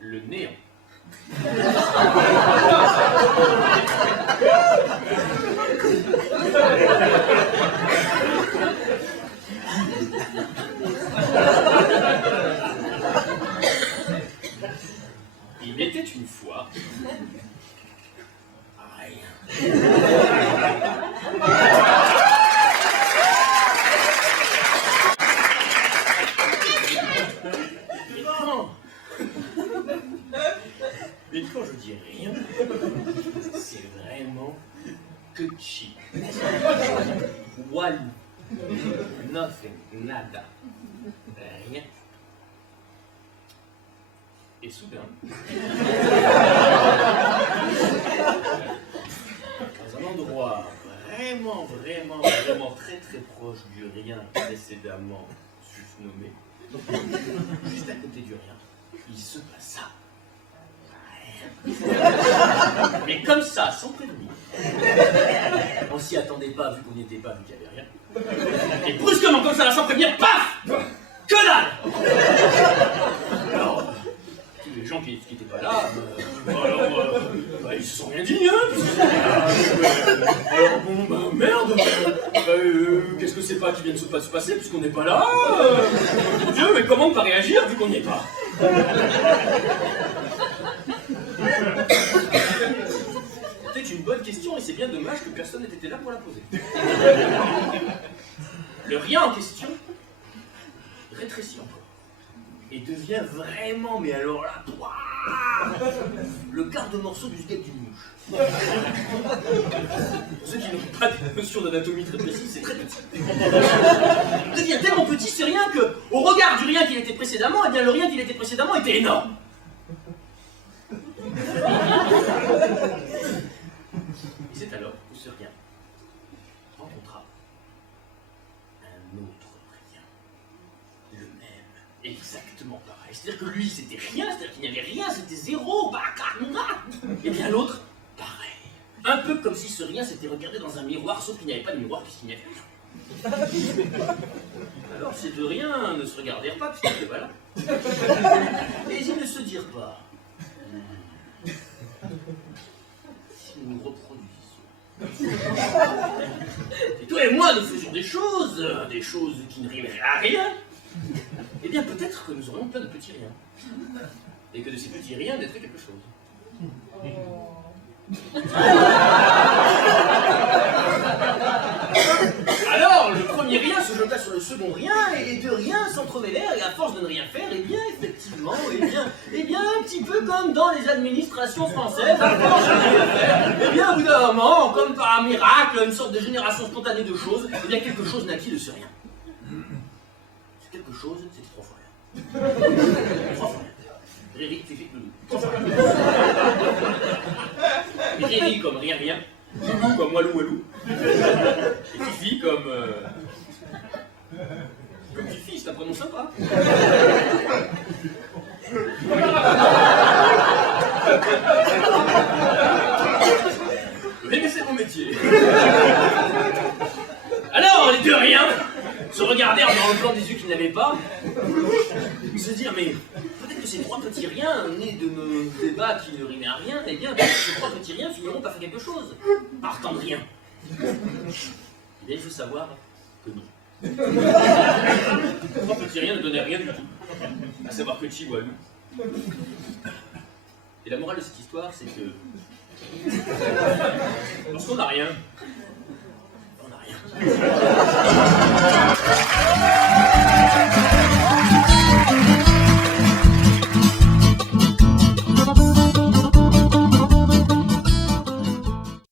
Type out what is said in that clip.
Le néant. Il était une fois rien. Mais quand je dis rien, c'est vraiment petit. Walou. Nothing. Nada. Rien. Et soudain, dans un endroit vraiment très proche du rien précédemment juste nommé, juste à côté du rien, il se passe ça. Mais comme ça, sans prévenir. On s'y attendait pas, vu qu'on n'y était pas, vu qu'il n'y avait rien. Et brusquement, comme ça, sans prévenir, paf! Que dalle! Alors, tous les gens qui n'étaient pas là, ils se sont rien dit, hein? Alors bon, merde! Qu'est-ce que c'est pas qui vient de se passer, puisqu'on n'est pas là? Mon Dieu, mais comment ne pas réagir, vu qu'on n'y est pas? C'était une bonne question et c'est bien dommage que personne n'ait été là pour la poser. Le rien en question rétrécit encore et devient vraiment, mais alors là, le quart de morceau du squelette d'une mouche. Pour ceux qui n'ont pas de notion d'anatomie très précise, c'est très petit. Il devient tellement petit ce rien que, au regard du rien qu'il était précédemment, eh bien le rien qu'il était précédemment était énorme. Et c'est alors que ce rien rencontra un autre rien, le même, exactement pareil. C'est-à-dire que lui, c'était rien, c'est-à-dire qu'il n'y avait rien, c'était zéro, et bien l'autre, pareil. Un peu comme si ce rien s'était regardé dans un miroir, sauf qu'il n'y avait pas de miroir puisqu'il n'y avait rien. Alors ces deux riens ne se regardèrent pas puisqu'ils n'étaient pas là. Et ils ne se dirent pas. Si nous reproduisons. Et toi et moi, nous faisions des choses qui ne rimeraient à rien. Eh bien, peut-être que nous aurions plein de petits riens. Et que de ces petits riens naîtrait quelque chose. Alors, le premier rien se jeta sur le second rien, et les deux riens s'entremêlèrent, et à force de ne rien faire, eh bien, effectivement, un petit peu comme dans les administrations françaises, à force de ne rien faire, eh bien, au bout d'un moment, comme par un miracle, une sorte de génération spontanée de choses, eh bien, quelque chose naquit de ce rien. C'est quelque chose, c'était trois fois rien. Trois fois rien. Riri, Fifi, Loulou. Trois fois rien. Riri comme rien, Loulou comme walou, et Fifi comme Fifi, c'est un prénom sympa. Oui, mais c'est mon métier. Alors, les deux riens se regardèrent dans le blanc des yeux qu'ils n'avaient pas, se dirent, mais peut-être que ces trois petits riens, nés de nos débats qui ne rimaient à rien, eh bien, ces trois petits riens finiront par faire quelque chose, partant de rien. Eh bien, il faut savoir que non. Trois petits riens ne donnaient rien du tout, à savoir que Chihuahua. Et la morale de cette histoire, c'est que lorsqu'on n'a rien, on n'a rien.